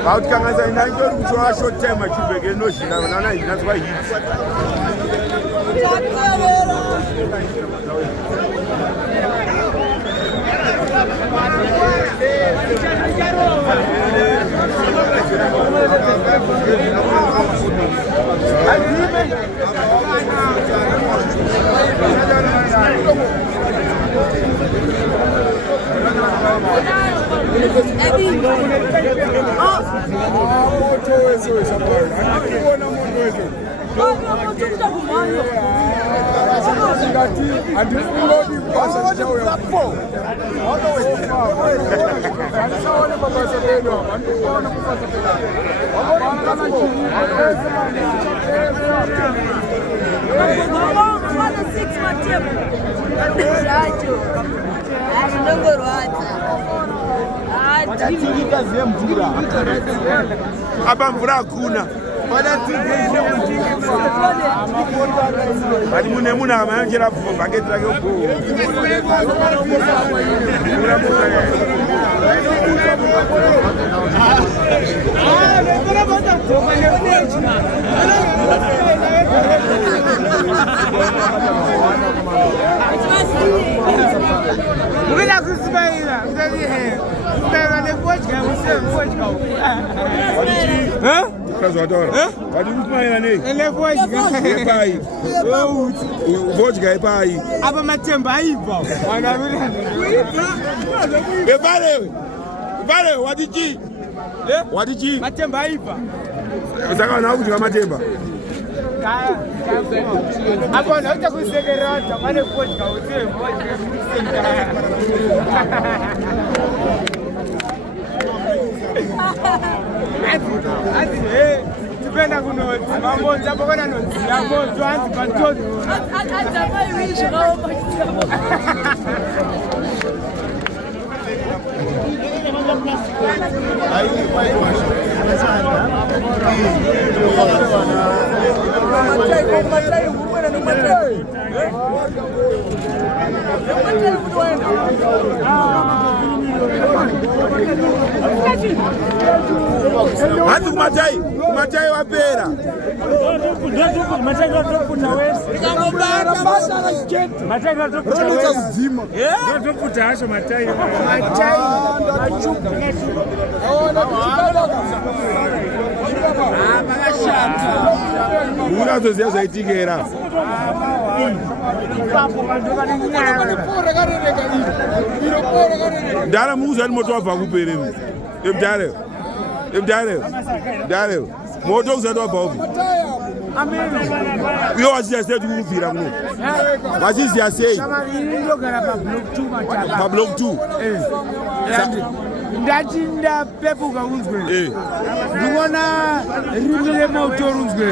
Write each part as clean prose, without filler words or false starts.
About can I say, I'm going to a short time. I should begin no shit. That's why abamvura kuna bali mune amayonjera baketi lake vodka pai aba matemba aiva Mbare wadiji matemba aiva usaka na kuti matemba hapo na utakusegerata wale vodka utembo tupenda kunoti mamonzi apokona noti yamonzi anzi patoto hadi kumatai wapera unazoziya zvaitikera ndara muuzani moto wabva kuperemu Emdare moto uzati wabva upi iyo waziya sei tikukubvira kuno wachiziya sei pablock 2 ndati ndapepuka unzwe ndikuona rino remoto runzwe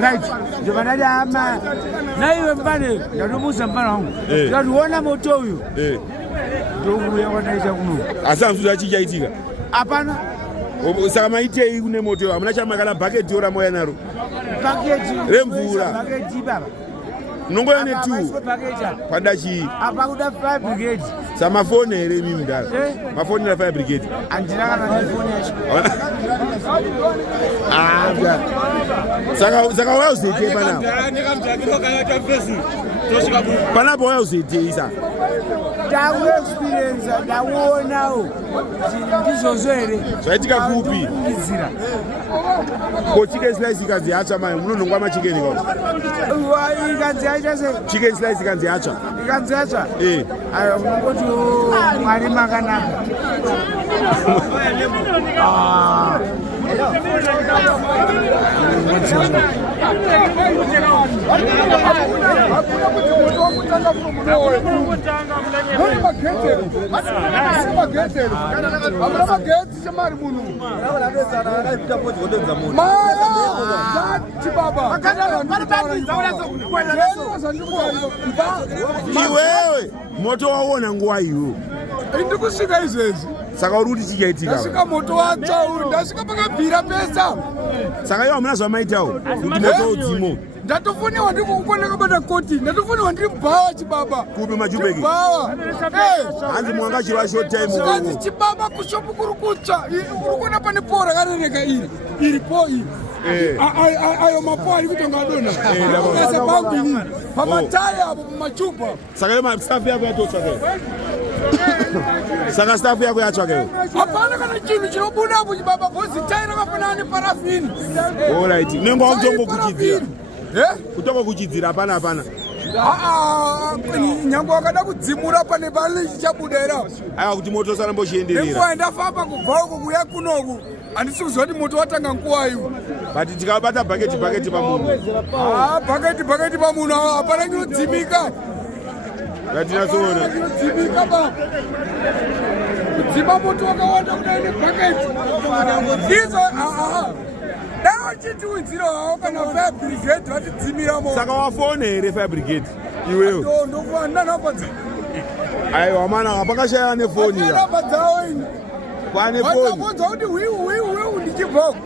right ndikadati ama naiwe Mbare ndatomuza Mbare wangu ndikationa moto uyu ndokuuya kwataita kuno asi hamsuza chichaitika hapana saka maitei kune moto hamuna chamakala bhaketi ora moya naro remvura munongoya ne2 pada chii apa kuda 5 brigade samafoni here mimi mudala mafoni na 5 brigade andina kana telefoni yacho saka waya uzoitei panapo waya uzoitei sa ndakuexperience ndauonawo ndizvozvo here zvaitika kupi ko chicken slice ikanzi yatsva mai munonhongwa machikeni ikanzi yatsva se chicken slice ikanzi yatsva ayo unongoti Mwari makanaka Iwewe moto waona nguwa iyo ndikusvika izvezvi saka uri kuti chichaitika ndasvika moto watsva uri ndasvika pakabvira pesa saka iwo hamuna zvamaitawo kuti moto udzimo ndatofuniwa ndikukona kabata koti ndatofuniwa ndiri bhawa chibaba kupi majubeki bhawa hanzi mwanga chiva short time zvikanzi chibaba kushopu kuri kutsva uri kuona pane po rakarereka iri po iri ayo mapo ari kutonga adonha asa pangu inini pamataya apo pamachupa saka iyo staff yako yatotsva keo saka staff yako yatsvakewo hapana kana chinhu chinobuda apo chibaba bhozi Tyre rakafanana neparafini alright nenga wakutongokuchidzira kutongokuchidzira hapana nyange wakada kudzimura pane pale chichabuda era aiwa kuti moto usarambochienderera nenguva ndafamba kubva uko kuya kunoku handisi kuziva kuti moto watanga nguva iyo but tikabata bhaketi pamunhu bhaketi pamunhu hapana chinodzimika yatinatsoona chinodzimika baba kudzima moto wakawanda kudai nebhaketi izo dai wachitiwidzira havo kana fire brigade vatidzimira mo saka wafona here fire brigade iwewo ndanhamba aiwa mana hapakashaya nefoni namba dzavo ini pane foni vanabonza kuti wiu ndichibvako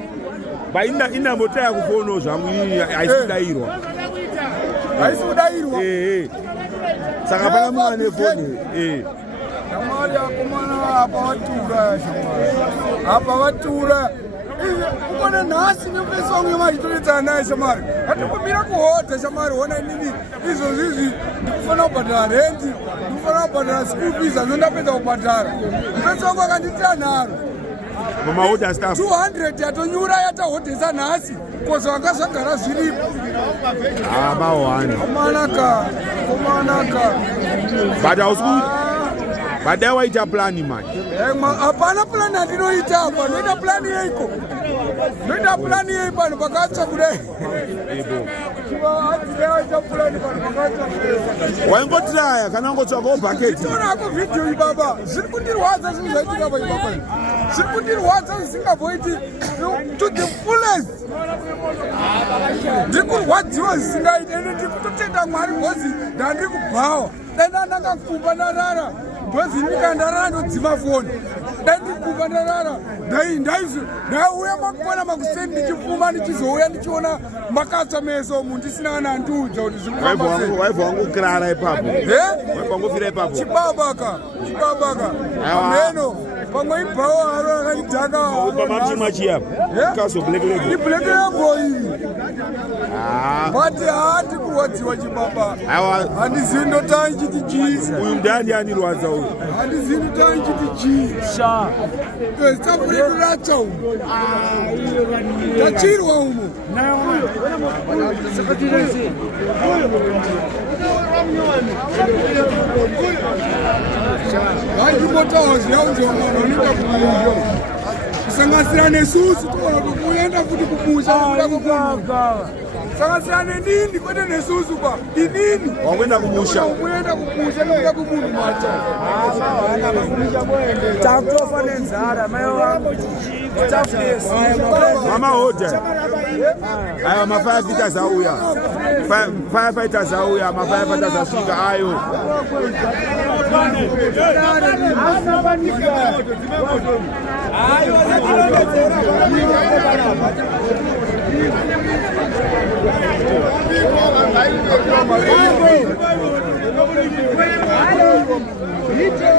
indambotaya kufonawo zvangu iyi haisi kudayirwa haisi kudayirwa saka pana mwana nefoni shamari akomana apa vatura ukona nhasi nemufesi wangu yemazvitoretsana naye shamari atimbomira kuhodha shamari ona inini izvozvizvi ndikufanira kubhadhara rendi ndikufanira kubhadhara school fees hazvo ndapedza kubhadhara mufesi wangu akanditira nharo 200 yatonyura yatahodhesa nhasi koza vanga zvagara zviripo komanaka but dai waita plani mani hapana plani handinoita apa noita plani yeiko noita plani yei panhu pakatsva kudai waingotiraya kana ungotsvakawo bhaketi itoonako vhidhiyo ibaba zviri kundirwadza zvinhu zvaitika paibaba zviri kundirwadza zvisingabvoiti to the fullest ndiri kurwadziwa zvisingaiti ende ndiri kutotenda mwari bhozi ndandiri kubhawa dai ndandangakumba ndarara bhozi ndikandarara ndodzima foni dai ndikuba ndarara ndaiuya makupona makuseni ndichipfuma ndichizouya ndichiona makatsva meso mu ndisina kana andiudza kuti zvirikuwaibva wangokirara ipapo wangofira ipapo chibabaka ameno pamwe ibhawo haro akandidhaka pamachima chiyapo kaso black label iblack label iyi but handi kurwadziwa chibaba handizivi ndotani chiti chii uyu ndani anirwadza uyu handizivi ndotani chiti chii safuriduratsa umu tachirwa umu vandimotawa zviyaunziwa mwana unoita kumusha kusanganisira nesusu tokuenda futi kumusha sanganisira nendini kwete nesusu pa inini wakuenda kumusha kuenda kumusha nekuda kumunhu macha takutofa nenzara mamahodha aya mafirefighters auya firefighters auya mafirefighters asvika ayo Nito